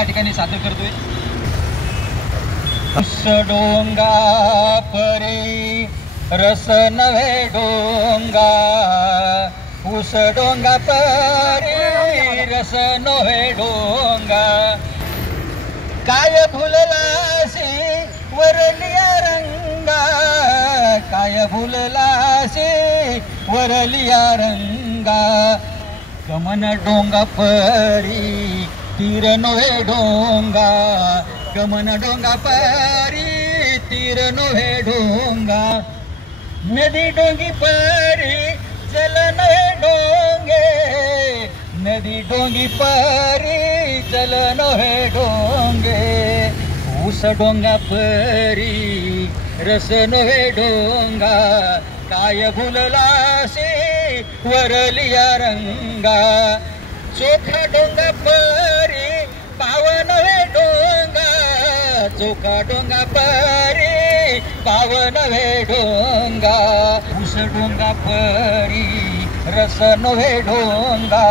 या ठिकाणी सादर करतोय। उस डोंगा परी रस नव्हे डोंगा, उस डोंगा परी रस नव्हे डोंगा, काय भुललासी वरलिया रंगा, काय भुललासी वरलिया रंगा, गमन डोंगा परी तीर नव्हे डोंगा, गमन डोंगा परी तीर नव्हे डोंगा, नदी डोंगी परी जल नव्हे डोंगे, नदी डोंगी परी जल नव्हे डोंगे, ऊस डोंगा परी रस नव्हे डोंगा, काय भुललासी वरलिया रंगा, चोखा डोंगा परी पावन नव्हे डोंगा, चोखा डोंगा परी पावन नव्हे डोंगा, ऊस डोंगा परी रस नव्हे डोंगा,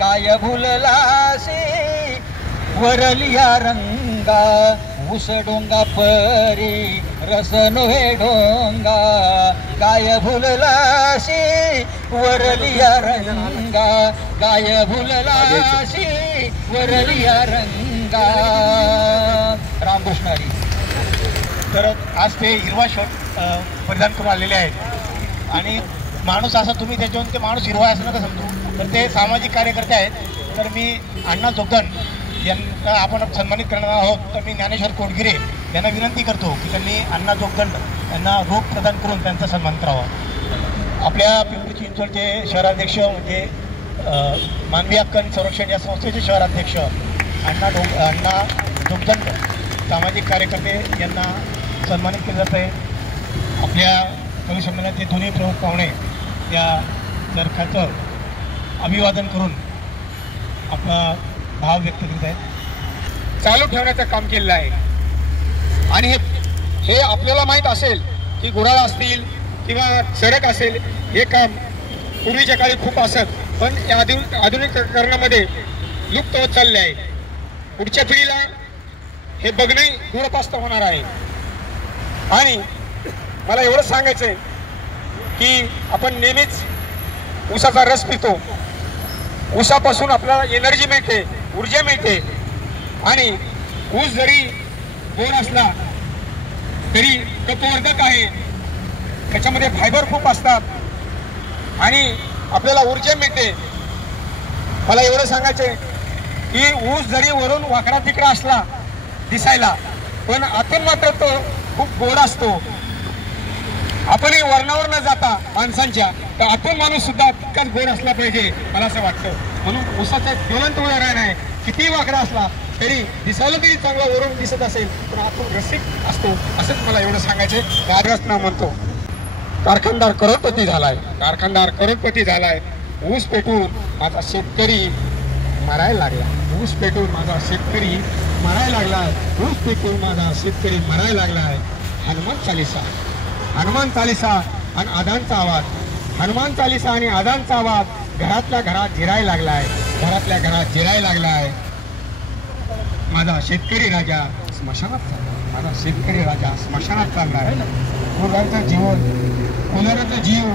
काय भुललासी वरलिया रंगा, ऊस डोंगा परी रस नव्हे डोंगा, काय भुललासी वरलिया रंगा, काय भुललासी वरलिया रंगा। रामकृष्ण हरी। तर आज ते हिरवा शर्ट परिधान करून आलेले आहेत आणि माणूस असा तुम्ही त्याच्यावरून ते माणूस हिरवा असं नका समजू, तर ते सामाजिक कार्यकर्ते आहेत। तर मी अण्णा जोगदंड यांना आपण सन्मानित करणार आहोत। तर मी ज्ञानेश्वर कोटगिरे यांना विनंती करतो की त्यांनी अण्णा जोगदंड यांना रोख प्रदान करून त्यांचा सन्मान करावा। आपल्या पिंपरी चिंचवडचे शहराध्यक्ष म्हणजे मानवी हक्क संरक्षण या संस्थेचे शहराध्यक्ष अण्णा जोगदंड सामाजिक कार्यकर्ते यांना सन्मानित केलं जात आहे। आपल्या कवी संमेलनाचे दोन्ही प्रमुख पाहुणे या चरख्याचं अभिवादन करून आपला भाव व्यक्त करीत आहेत। चालू ठेवण्याचं काम केलेलं आहे आणि हे आपल्याला माहीत असेल की घोडाळा असतील किंवा सडक असेल, हे काम पूर्वीच्या काळी खूप असत, पण या आधुनिकीकरणामध्ये लुप्त होत चालले आहे। पुढच्या पिढीला हे बघणे दूरपास्त होणार आहे आणि मला एवढंच सांगायचं आहे की आपण नेहमीच ऊसाचा रस पितो, ऊसापासून आपल्याला एनर्जी मिळते, ऊर्जा मिळते आणि ऊस जरी गोड असला तरी कपवर्धक आहे, त्याच्यामध्ये फायबर खूप असतात आणि आपल्याला ऊर्जा मिळते। मला एवढं सांगायचं की ऊस जरी वरून वाकडा तिकडा असला दिसायला, पण आतून मात्र तो खूप गोड असतो। आपणही वर्णावर न जाता माणसांच्या तर आतून माणूस सुद्धा तितकाच गोड असला पाहिजे मला असं वाटतं। म्हणून ऊसाचा ज्वलंत उदाहरण आहे, किती वाकडा असला तरी दिसायला तरी चांगला वरून दिसत असेल पण आतून रसिक असतो, असंच मला एवढं सांगायचंय। राजरत्न म्हणतो कारखानदार करोडपती झालाय, कारखानदार करोडपती झालाय, ऊस पेटून माझा शेतकरी मरायला लागला, ऊस पेटून माझा शेतकरी मरायला लागलाय, ऊस पेटून माझा शेतकरी मरायला लागलाय। हनुमान चालीसा, हनुमान चालीसा आणि आदांचा आवाज, हनुमान चालीसा आणि आदांचा आवाज घरातल्या घरात जिरायला लागलाय, घरातल्या घरात जिरायला लागलाय। माझा शेतकरी राजा स्मशानात चाललाय, माझा शेतकरी राजा स्मशानात चाललाय। कुलाराचा जीव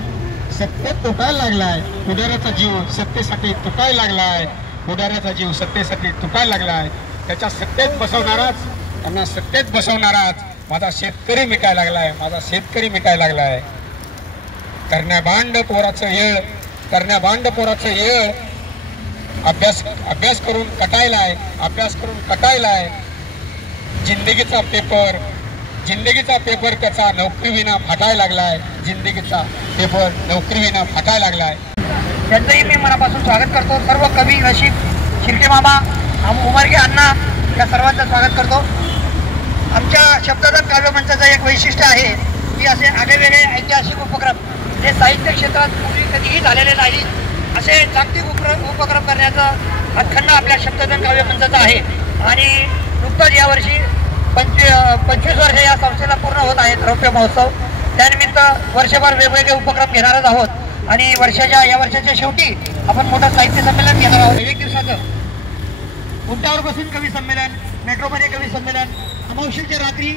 सत्तेत तुटायला लागलाय, कुडाऱ्याचा जीव सत्तेसाठी तुटायला लागलाय, कुडाऱ्याचा जीव सत्तेसाठी तुटायला लागलाय। त्याच्या सत्तेत बसवणाराच, त्यांना सत्तेत बसवणाराच माझा शेतकरी मिटायला लागलाय, माझा शेतकरी मिटायला लागलाय। करण्या भांड पोराचं येळ, करण्या भांड पोराचं येळ, अभ्यास करून कटायलाय, अभ्यास करून कटायलाय। जिंदगीचा पेपर त्याचा नोकरीविना फाटायला लागलाय, जिंदगीचा पेपर नोकरीविना फाटायला लागलाय। त्यांचंही मी मनापासून स्वागत करतो। सर्व कवी रशीद शिर्के मामा, उमरगे अण्णा या सर्वांचं स्वागत करतो। आमच्या शब्ददान काव्यमंचाचं एक वैशिष्ट्य आहे की असे आगळेवेगळे ऐतिहासिक उपक्रम जे साहित्य क्षेत्रात पूर्वी कधीही झालेले नाही, असे जागतिक उपक्रम करण्याचं हातखंड आपल्या शब्ददान काव्यमंचाचा आहे। आणि नुकतंच यावर्षी 25 वर्ष या संस्थेला पूर्ण होत आहेत, रौप्य महोत्सव। त्यानिमित्त वर्षभर वेगवेगळे उपक्रम घेणारच आहोत आणि या वर्षाच्या शेवटी आपण मोठं साहित्य संमेलन घेणार आहोत 1 दिवसाचं। उंटावर बसून कवी संमेलन, मेट्रोमध्ये कवी संमेलन, अमावस्येच्या रात्री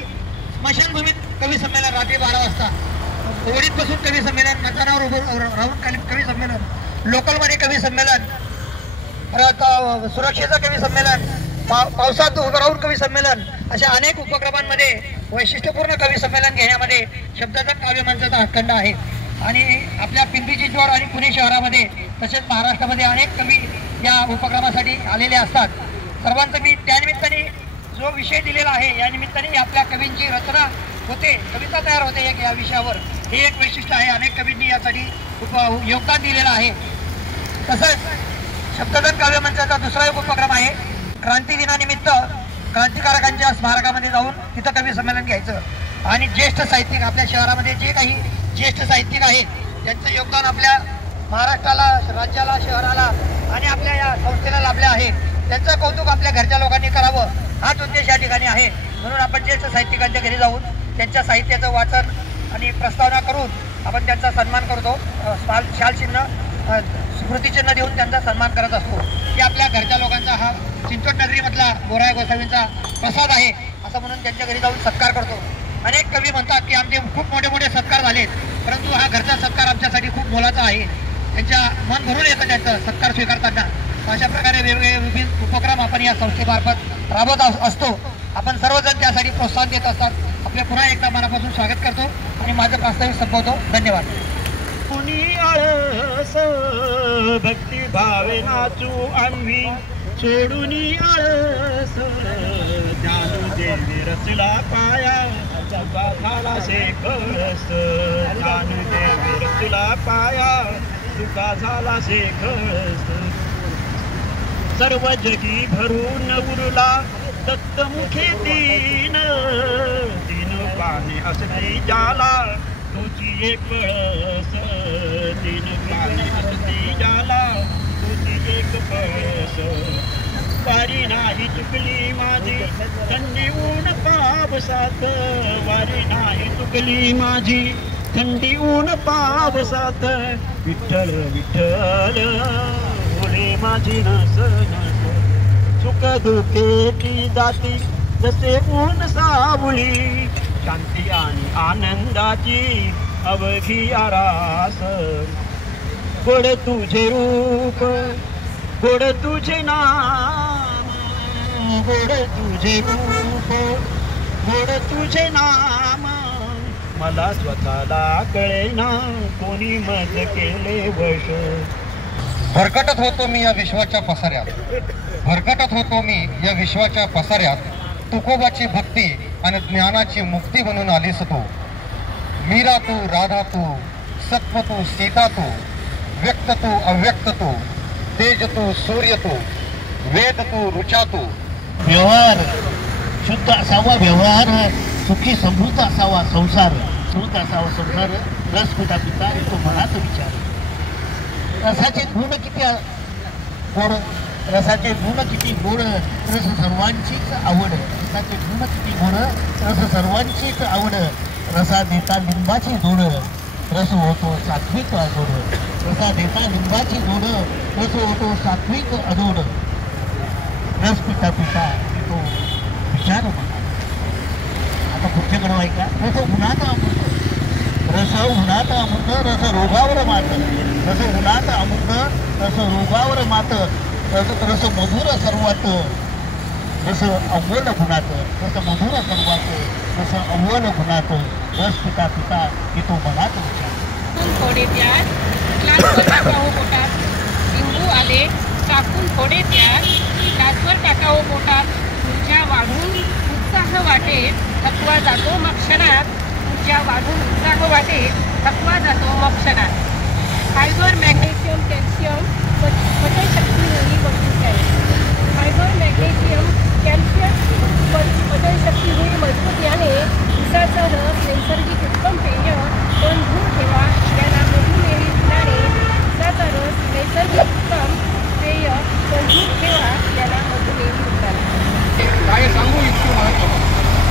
स्मशानभूमीत कवी संमेलन रात्री 12 वाजता, ओढीत बसून कवी संमेलन, मैदानावर उभं राहून कवी संमेलन, लोकलमध्ये कवी संमेलन, परत सुरक्षेचं कवी संमेलन, पावसात उभं राहून कवी संमेलन, अशा अनेक उपक्रमांमध्ये वैशिष्ट्यपूर्ण कवी संमेलन घेण्यामध्ये शब्दजन काव्य मंचाचा हातखंड आहे. आणि आपल्या पिंपरी चिंचवड आणि पुणे शहरामध्ये तसेच महाराष्ट्रामध्ये अनेक कवी या उपक्रमासाठी आलेले असतात. सर्वांचं मी त्यानिमित्ताने जो विषय दिलेला आहे या निमित्ताने आपल्या कवींची रचना होते, कविता तयार होते या विषयावर, हे एक वैशिष्ट्य आहे. अनेक कवींनी यासाठी योगदान दिलेलं आहे. तसंच शब्दजन काव्य मंचाचा दुसरा एक उपक्रम आहे. क्रांती दिनानिमित्त क्रांतिकारकांच्या स्मारकामध्ये जाऊन तिथं कवी संमेलन घ्यायचं आणि ज्येष्ठ साहित्यिक आपल्या शहरामध्ये जे काही ज्येष्ठ साहित्यिक आहेत त्यांचं योगदान आपल्या महाराष्ट्राला, राज्याला, शहराला आणि आपल्या या संस्थेला लाभले आहे. त्यांचं कौतुक आपल्या घरच्या लोकांनी करावं हाच उद्देश या ठिकाणी आहे. म्हणून आपण ज्येष्ठ साहित्यिकांच्या घरी जाऊन त्यांच्या साहित्याचं वाचन आणि प्रस्तावना करून आपण त्यांचा सन्मान करतो. शालचिन्ह, स्मृतिचिन्ह देऊन त्यांचा सन्मान करत असतो. की आपल्या घरच्या लोकांचा हा चिंचवड नगरीमधला गोराया गोसावींचा प्रसाद आहे असं म्हणून त्यांच्या घरी जाऊन सत्कार करतो. अनेक कवी म्हणतात की आमचे खूप मोठे मोठे सत्कार झालेत, परंतु हा घरचा सत्कार आमच्यासाठी खूप मोलाचा आहे. त्यांच्या मन भरून येतं त्यांचं सत्कार स्वीकारताना. अशा प्रकारे वेगवेगळे विविध उपक्रम आपण या संस्थेमार्फत राबवत असतो. आपण सर्वजण त्यासाठी प्रोत्साहन देत असतात. आपल्या पुन्हा एकदा मनापासून स्वागत करतो आणि माझं प्रास्ताविक संपवतो. धन्यवाद. कुणी आळस भक्ती भावे नाचू आम्ही सोडून आळस, ज्ञानदेवी रचला पाया तुका झाला से कळस, ज्ञानदेवी रचला पाया तुका झाला से कळस. सर्व जगी भरून उरला दत्तमुखे दीन, दीन पाने असती जाला तुझी एक कळस, दीन पाने असती जाला तुझी एक कळस. वारी नाही चुकली माझी थंडी ऊन पावसात, वारी नाही चुकली माझी थंडी ऊन पावसात. विठ्ठल विठ्ठल बोले माझी नस नस, सुख दुःखेची जाती जसे ऊन सावली, शांती आणि आनंदाची अवघी आरास. गोड तुझे रूप, गोड तुझे नाम, गोड तुझे रूप, गोड तुझे नाम. मला स्वतःला कळेना कोणी मज केले वश. भरकटत होतो मी या विश्वाच्या पसाऱ्यात, भरकटत होतो मी या विश्वाच्या पसाऱ्यात. तुकोबाची भक्ती आणि ज्ञानाची मुक्ती बनून आलीस तू. मीरा तू, राधा तू, सत्व तू, सीता तू, व्यक्त तू, अव्यक्त तू, तेज तू, सूर्य तू, वेद तू, ऋचा तू. व्यवहार शुद्ध असावा, व्यवहार सुखी समृद्ध असावा संसार, समृद्ध असावा संसार. रस पिता पिता तो मनात विचार. रसाचे गुण किती गोड, रसाचे गुण किती गोड, रस सर्वांचीच आवड. रसाचे गुण किती गोड, रस सर्वांचीच आवड. रसा देता लिंबाची जोड, रस होतो सात्विक अजोड. रसा देता लिंबाची जोड, रस होतो सात्विक अजोड. रस पिता पिता तो विचार होता. आता पुढच्याकडं ऐका. रस उन्हात अमृत, रस उन्हात अमृत, रस रोगावर मात. रस उन्हात अमृत, रस रोगावर मात. रस मधुर सर्वात, रस अव्वल गुणात. रस मधुर सर्वात, रस अव्वल गुणात. रस पिता पिता की तो मनात विचार. थोडे त्यात ग्लासवर टाकावं पोटात, लिंबू आले टाकून थोडे त्यात ग्लासवर टाकावं पोटात. ऊर्जा वाढून उत्साह वाटेल, थकवा जातो मग क्षणात. ऊर्जा वाढून उत्साह वाटेल, थकवा जातो मग क्षणात. फायबर, मॅग्नेशियम, कॅल्शियम पचनशक्ती होई मजबूत आहे. फायबर, मॅग्नेशियम, कॅल्शियम पचनशक्ती होई मजबूत याने उसाचा रस नैसर्गिक उत्तम पेय. पण दूर ठेवा याला मधुमेही होणारे. उसाचा रस नैसर्गिक उत्तम पेय, पण दूर ठेवा याला मधुमेही होणारे. काय सांगू इच्छू महती,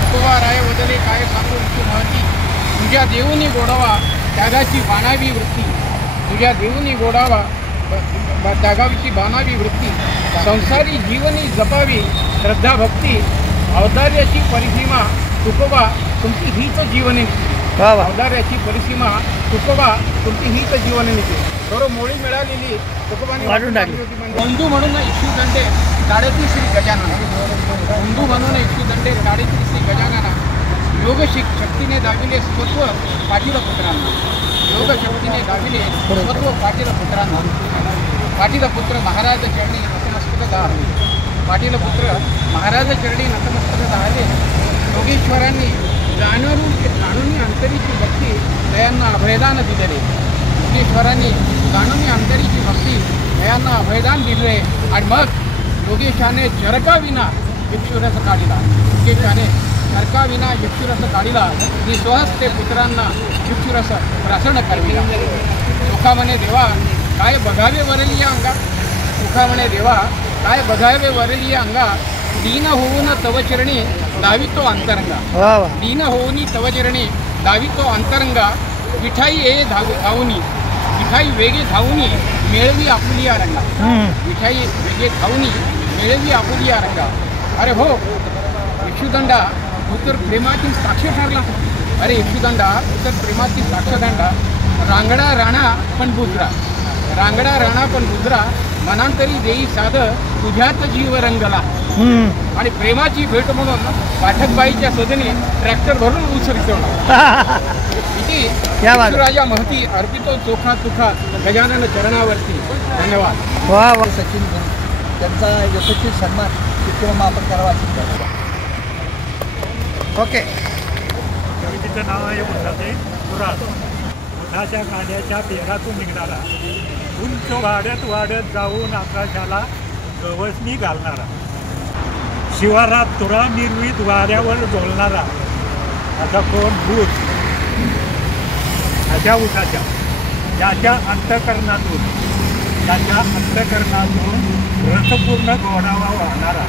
तुकोबा राय वदले काय सांगू इच्छू महती. तुझ्या देऊनी गोडावा त्यागाची बाणावी वृत्ती, तुझ्या देऊनी गोडावा त्यागावीची बाणावी वृत्ती, संसारी जीवनी जपावी श्रद्धा भक्ती, औदार्याची परिसीमा तुकोबा तुमची हीच जीवननीती. औदार्याची परिसीमा तुकोबा तुमची हीच जीवननीती. सर्व मोळी मिळालेली तुकोबाने वाटून टाकली होती. बंधू म्हणून इक्षुदंडे काढती श्री गजानना, बंधू म्हणून इक्षुदंडे काढती श्री गजानना, योग शक्तीने दाविले स्वत्व पाटील पुत्रांना, योग शक्तीने दाविले स्वत्व पाटील पुत्रांना. पाटील पुत्र महाराज चरणी नतमस्तक दाहले, पाटील पुत्र महाराज चरणी नतमस्तक दाहले. योगेश्वरांनी जाणून अंतरीची भक्ती दयांना अभयदान दिलेले, योगेश्वरांनी जाणून अंतरीची भक्ती दयांना अभयदान दिले. आणि मग योगेशाने चरकाविना भिक्षुरस काढिला, योगेशाने चरकाविना भिक्षुरस काढिला. आणि स्वहस्ते पुत्रांना भिक्षुरस प्राशन करविला. सुखा म्हणे देवा काय बघावे वरली या अंगा, सुखा म्हणे देवा काय बघावे वरली या अंगा, दीन होऊन तवचरणी दावितो अंतरंगा, दीन होऊन तवचरणी दावितो अंतरंगा. विठाई ए धावुनी, विठाई वेगे धावुनी मेळवी आपुली या रंगा, विठाई वेगे धावुनी मेळवी आपुली या रंगा. अरे हो इक्षुदंडा तू तर प्रेमाची साक्ष ठरला. अरे इक्षुदंडा तू तर प्रेमाची साक्ष दंडा. रांगडा राणा पण बुजरा, रांगडा राणा पण बुजरा, मनांतरी देई साध तुझ्यात जीव रंगला. आणि प्रेमाची भेट म्हणून पाठकबाईच्या सदनी ट्रॅक्टर भरून ऊस रिकवला. किती राजा महती अर्पितो चोखा चुखा गजानन चरणावरती. धन्यवाद. सचिन त्यांचा यशस्वी सन्मान किंवा आपण करावा. ओके. कवितेचं नाव आहे उन्हाचे कुऱ्हाड. उन्हाच्या कांद्याच्या पेरातून निघणारा, उंच वाढत वाढत जाऊन आकाशाला गवसणी घालणारा, शिवारात तुरा निर्वित वाऱ्यावर डोलणारा असा कोण भूत. ह्याच्या उसाच्या याच्या अंतःकरणातून रसपूर्ण गोडावा वाहणारा,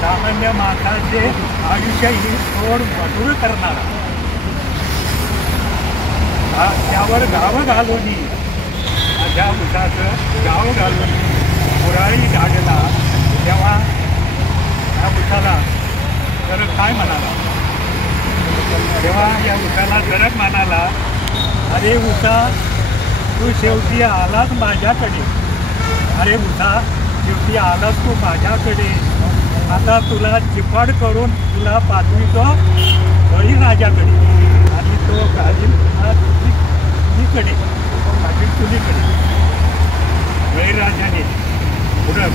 सामान्य माणसाचे आयुष्य ही ओढ मधुर करणारा, त्यावर गाव घालून माझ्या उसाचं गाव घालून पुराळी काढला. तेव्हा या उसाला जरग काय म्हणाला, तेव्हा या उसाला जरग म्हणाला, अरे उसा तू शेवटी आलाच माझ्याकडे, अरे उसा शेवटी आलाच तू माझ्याकडे. आता तुला चिपाड करून तुला पाठवितो बळीराजाकडे, आणि तो घालील चुलीकडे, पाठील चुलीकडे.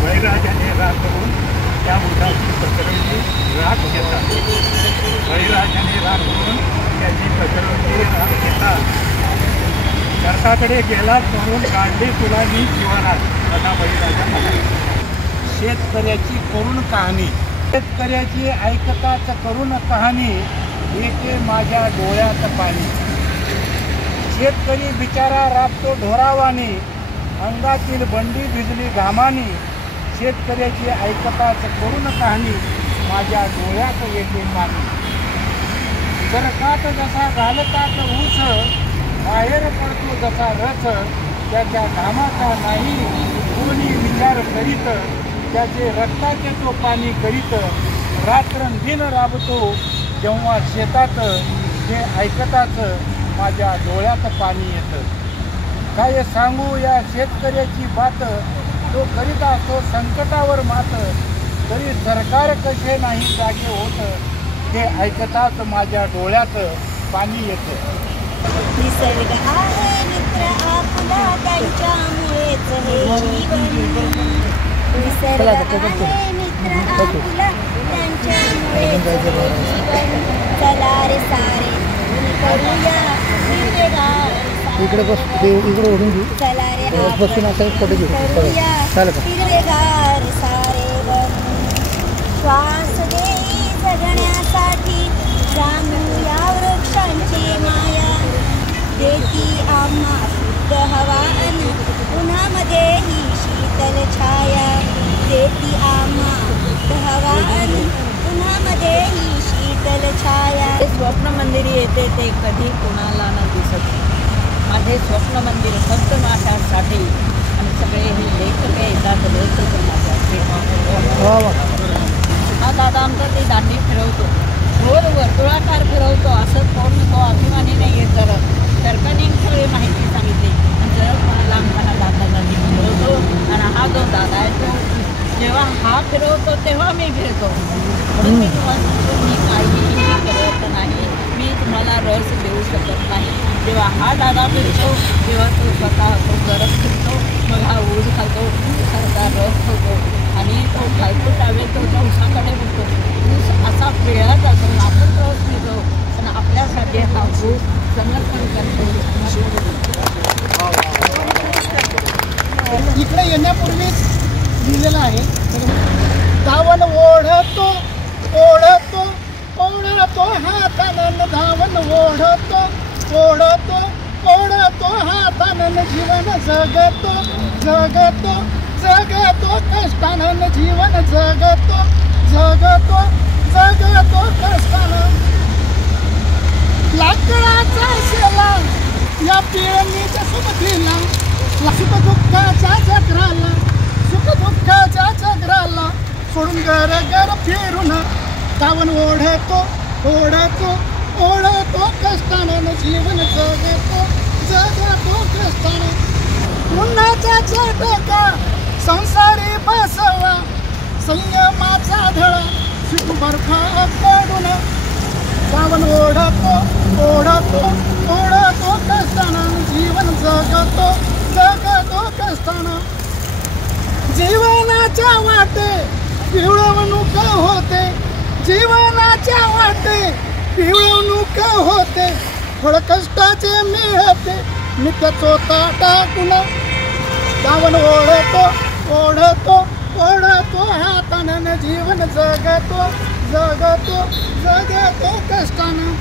बळीराजाने राग करून त्या उसाची पसरवली राख घेतात. बळीराजाने राग करून त्याची पसरवली राख घेतात. सरकारकडे गेला म्हणून काढली तुला मी जीवनात, असा बळीराजा म्हणाला. शेतकऱ्याची करुण कहाणी, शेतकऱ्याची ऐकताच करुण कहाणी, येते माझ्या डोळ्यात पाणी. शेतकरी बिचारा राबतो ढोरावानी, अंगातील बंडी भिजली घामानी. शेतकऱ्याची ऐकताच करुण कहाणी, माझ्या डोळ्यात येते पाणी. सरकात जसा घालतात ऊस, बाहेर पडतो जसा रस, त्याच्या घामाचा नाही कोणी विचार करीत, त्याचे रक्ताचे तो पाणी करीत. रात्रंदिन राबतो जेव्हा शेतात, हे ऐकताच माझ्या डोळ्यात पाणी येतं. काय सांगू या शेतकऱ्याची बात, तो करीत असतो संकटावर मात, तरी सरकार कसे नाही जागे होत, हे ऐकताच माझ्या डोळ्यात पाणी येतं. निसर्ग आहे मित्र आपला, त्यांच्यामुळेच हे जीवन. निसर्ग आहे मित्र आपला, त्यांच्यामुळेच हे जीवन. चला रे सारे करूया हिरवेगार, इकडे बस, इकडे ओढून घेऊ. चला रे बसून असं फोटो घेऊ. करूया हिरवेगार सारे वन. श्वास देई जगण्यासाठी जाणूया वृक्षांची माया. देती आम्हा शुद्ध हवा आणि उन्हामध्ये ही शीतल छाया. देती आम्हा शुद्ध हवा आणि उन्हामध्ये ही शीतल छाया. स्वप्न मंदिर येते ते कधी कोणाला न दिसत. माझे स्वप्न मंदिर फक्त माझ्यासाठी आणि सगळे हे लेखक येतात लेखक हा दादा आमचा ते दांडी फिरवतो गोल वर्तुळाकार फिरवतो असं कोण तो अभिमानी नाही येत जरा सरकारने सगळी माहिती सांगितली आणि जर लहानपणा दादा दांडी फिरवतो आणि हा जो दादा आहे तो जेव्हा हा फिरवतो तेव्हा मी फिरतो म्हणून मी तुम्हाला सांगतो मी काहीही करत नाही मी तुम्हाला रस देऊ शकत नाही जेव्हा हा दादा फिरतो तेव्हा तो स्वतः तो गरज फिरतो मग हा ऊस खातो ऊसाचा रस होतो आणि तो खायतो त्यावेळेस तो त्या ऊसाकडे बघतो ऊस असा पिळला जातो आपण रस पितो आणि आपल्यासाठी हा ऊस समर्पण करतो इकडे येण्यापूर्वीच लिहिलेलं आहे धावन ओढतो ओढतो ओढतो हातानं धावन ओढतो ओढतो ओढतो हातानं जीवन जगतो जगतो जगतो कष्टानं जीवन जगतो जगतो जगतो कष्टानं लाकडाचा शेला या पिळणीच्या सुखदीला सुख दुःखाच्या चक्राला सुख दुःखाच्या चक्राला सोडून घर घर फिरून धावन ओढतो ओढतो ओढतो कष्टानं जीवन जगतो जगतो कष्टानं उन्हाच्या चटका संसारी बसवा संयमाचा धडा सुख बर्फा पडून धावन ओढतो ओढतो ओढतो कष्टानं जीवन जगतो जगतो कष्टानं जीवनाच्या वाटे पिवळवणूक होते जीवनाच्या वाटे पिवळवणूक होते फळ कष्टाचे मिळते नित्य चोथा टाकून धावन ओढतो ओढतो ओढतो हातानं जीवन जगतो जगतो जगतो कष्टानं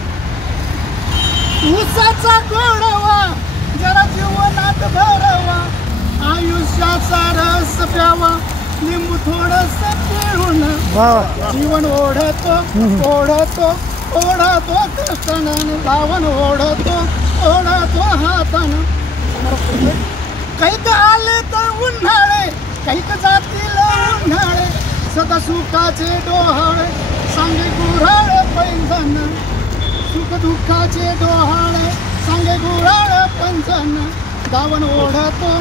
ऊसाचा गोडवा जरा जीवनात भरवा आयुष्याचा रस प्यावा लिंबू थोडस पिळून जीवन ओढतो ओढतो ओढतो कष्टानं धावन ओढतो ओढतो हातानं कैक आले तर उन्हाळे कैक जातील उन्हाळे सदा सुखाचे डोहाळे सांगे गुऱ्हाळ पैंजण सुख दुःखाचे डोहाळे सांगे गुऱ्हाळ पैंजण धावन ओढतो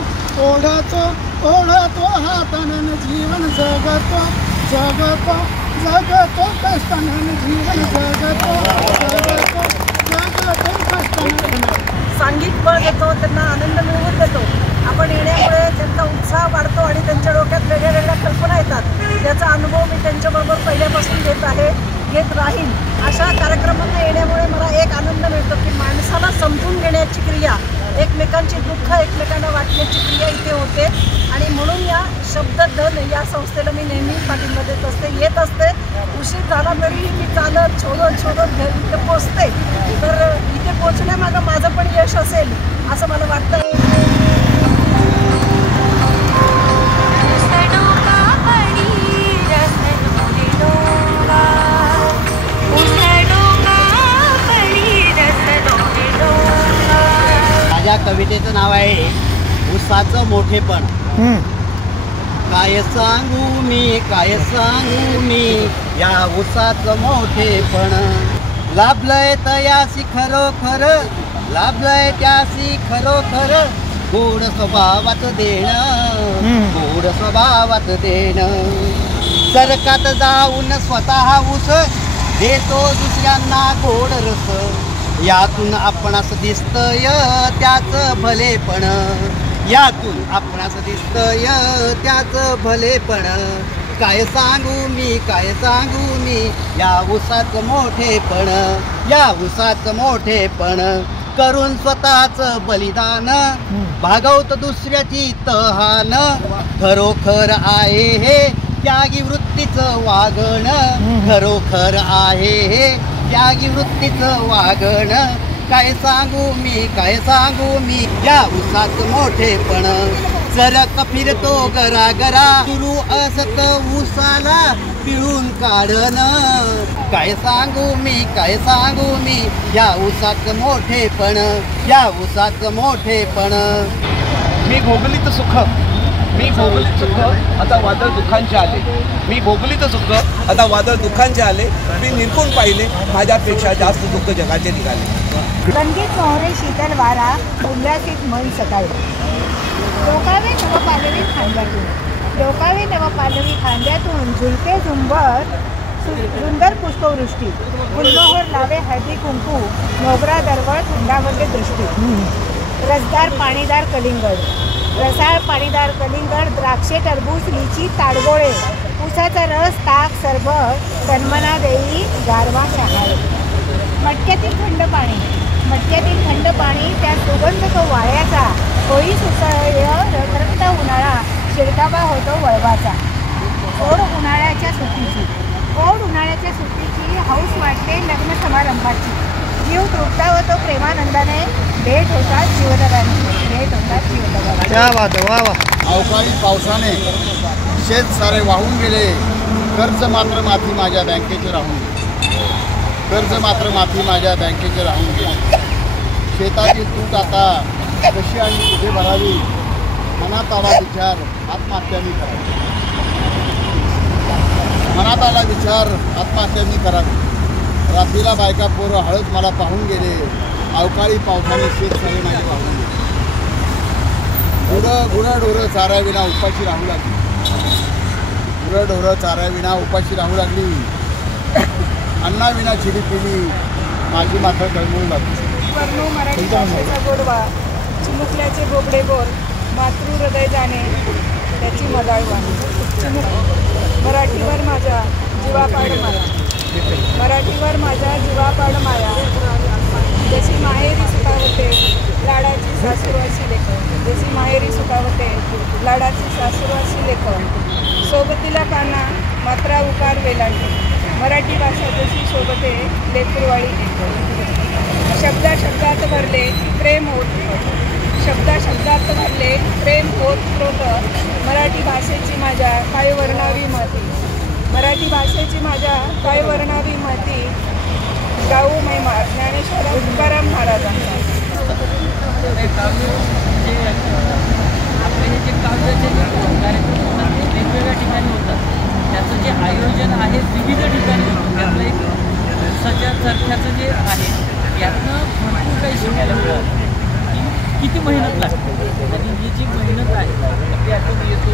ओढतो ओढतो हातानं जीवन जगतो जगतो जगतो कष्टानं जीवन जगतो जगतो जगतो कष्टानं सांघिक बळ देतो त्यांना आनंद मिळवून देतो आपण येण्यामुळे त्यांचा उत्साह वाढतो आणि त्यांच्या डोक्यात वेगळ्या वेगळ्या कल्पना येतात याचा अनुभव मी त्यांच्याबरोबर पहिल्यापासून घेत आहे घेत राहील अशा कार्यक्रमांना येण्यामुळे मला एक आनंद मिळतो की माणसाला समजून घेण्याची क्रिया एकमेकांची दुःख एकमेकांना वाटण्याची क्रिया इथे होते आणि म्हणून या शब्दधन या संस्थेला मी नेहमी पाठिंबा देत असते येत असते उशीर झाला तरी मी चालत शोधत इथे पोचते तर इथे पोचण्यामागं माझं पण यश असेल असं मला वाटतं माझ्या कवितेचं नाव आहे ऊसाचं मोठेपण काय सांगू मी या ऊसाचं मोठेपण लाभलंय तयासी खरोखर लाभलंय त्यासी खरोखर गोड स्वभावात देणं सरकात जाऊन स्वतः ऊस देतो दुसऱ्यांना गोड रस यातून आपणास दिसतय त्याचं भलेपण यातून आपणास दिसतय त्याचं भलेपण काय सांगू मी या ऊसाचं मोठेपण करून स्वतःच बलिदान भागवत दुसऱ्याची तहान खरोखर आहे हे त्यागी वृत्तीचं वागणं खरोखर आहे हे त्यागी वृत्तीचं वागणं काय सांगू मी या ऊसाचं मोठेपण सरक फिरतो गरा सुरू असत ऊसाला पिळून काढणं काय सांगू मी या ऊसाचं मोठेपण मी भोगलीत सुख आता वादळ दुःखांचे आले. मी भोगलीत सुख आता वादळ दुःखांचे आले. मी निरखून पाहिले माझ्यापेक्षा जास्त दुःख जगाचे निघाले. रंगीत मोहरे शीतल वारा उल्हासित मन सकाळी. डोकावे नव पालवी खांद्यातून, डोकावे नव पालवी खांद्यातून झुलके झुंबर सुंदर पुष्पवृष्टी. गुलमोहर लावे हळदी कुंकू, मोगरा दरवळ थंडामध्ये दृष्टी. रसदार पाणीदार कलिंगड, रसाळ पाणीदार कलिंगड, द्राक्षे टरबूज लिची ताडगोळे, ऊसाचा रस ताक सरबत, तन्मना देई गारवा शहाळे. मटक्यातील थंड पाणी, मटक्यातील थंड पाणी, त्या सुगंध तो वाळ्याचा. होई सुसह्य रखरखता उन्हाळा, शिरकाबा होतो वळवाचा. ओढ उन्हाळ्याच्या सुट्टीची, ओढ उन्हाळ्याच्या सुट्टीची, हौस वाटते लग्न समारंभाची. जीव तृप्ता होतो प्रेमानंदाने, भेट होतात जीवदगाने, भेट होतात जीवदगाने. अवकाळी पावसाने शेत सारे वाहून गेले, कर्ज मात्र माथी माझ्या बँकेचे राहून गेले. कर्ज मात्र माथी माझ्या बँकेचे राहून गेले. शेतातील तूट आता कशी आणि कुठे भरावी, मनात आला विचार आत्महत्या मी करावी. मनात आला विचार आत्महत्या मी करावी. रात्रीला बायका पोरं हळद मला पाहून गेले, अवकाळी पावसाने शेत सारे माझे वाहून गेले. गुरंढोरं चाराविना उपाशी राहू लागली, गुरंढोरं चाराविना उपाशी राहू लागली. अन्नाविना चिडी पिली माझी मात्र गळमळू लागली. वर्णू मराठी भाषेचा गोडवा, चिमुकल्याचे बोबडे बोल, मातृ हृदय जाणे त्याची मदाळ वाणी. मराठीवर माझ्या जीवापाड माया, मराठीवर माझ्या जीवापाड माया. जशी माहेरी सुखावते लाडाची सासूरवासी लेख, जशी माहेरी सुखावते लाडाची सासूरवासी लेख. सोबतीला काना मात्रा उकार वेलांटी, मराठी भाषा जशी शोभते लेकरवाळी लेख. शब्दा शब्दात भरले प्रेम होत, शब्दा शब्दात भरले प्रेम होत स्रोत. मराठी भाषेची माझ्या काय वर्णावी माती, मराठी भाषेची माझ्या काय वर्णावी माती. गाऊ महिमा ज्ञानेश्वर तुकाराम महाराजांचा. आपले हे जे काव्याचे कार्यक्रम होतात ते वेगवेगळ्या ठिकाणी होतात. त्याचं जे आयोजन आहे विविध ठिकाणी होतं. त्यातलं एक ऊसाच्या चरख्याचं जे आहे यातनं भरपूर काही शिकायला मिळालं की किती मेहनत लागते आणि ही जी मेहनत आहे ती आपण येतो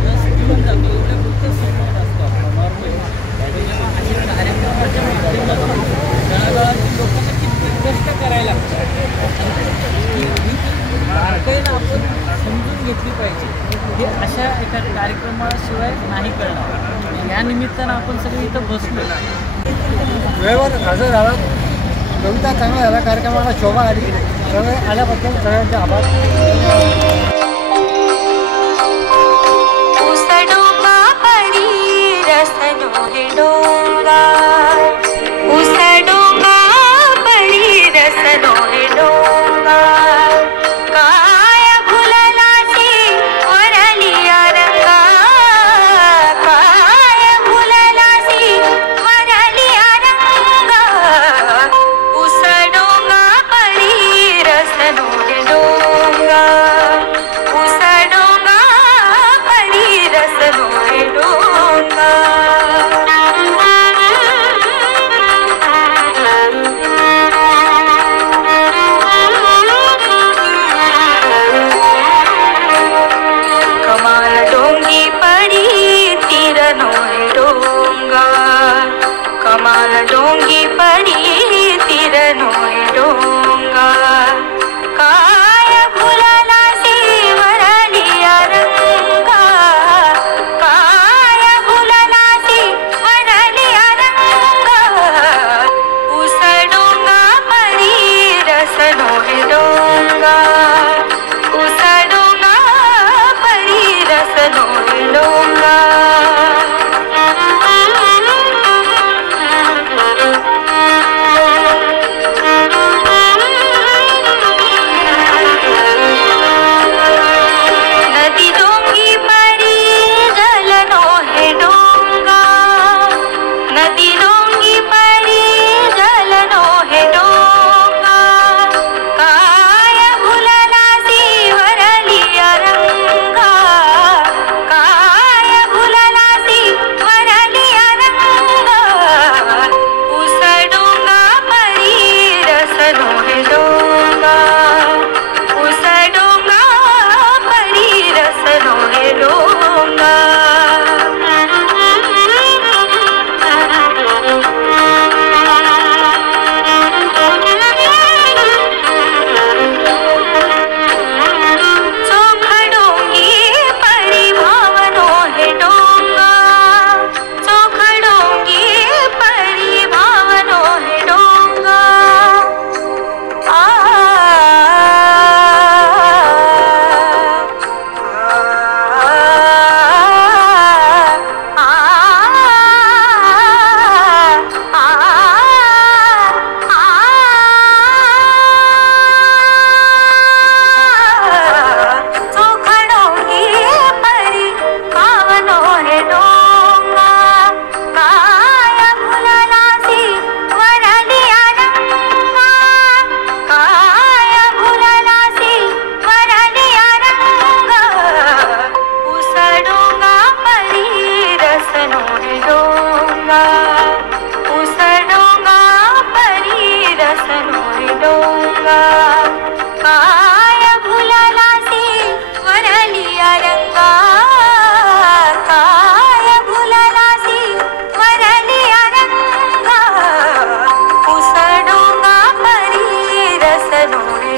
प्लस घेऊन जातो एवढ्या फक्त समोर असतो आपण नॉर्मली. अशा कार्यक्रमाच्या माध्यमातून तळागाळातील लोकांना किती कष्ट करायला लागतात बारकाईनं आपण समजून घेतली पाहिजे. हे अशा एका कार्यक्रमाशिवाय नाही कळणार. या निमित्तानं आपण सगळे इथं बसलो, वेळेवर हजर राहत. कविता चांगला झाला, कार्यक्रमाला शोभा आली. सगळे आल्याबद्दल सगळ्यांचे आभार.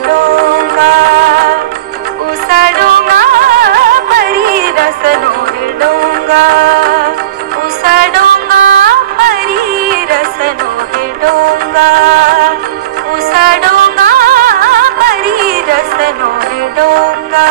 डोंगा उसा डोंगा परी रसनो रे डोंगा उसा डोंगा परी रसनो रे डोंगा उसा डोंगा परी रसनो रे डोंगा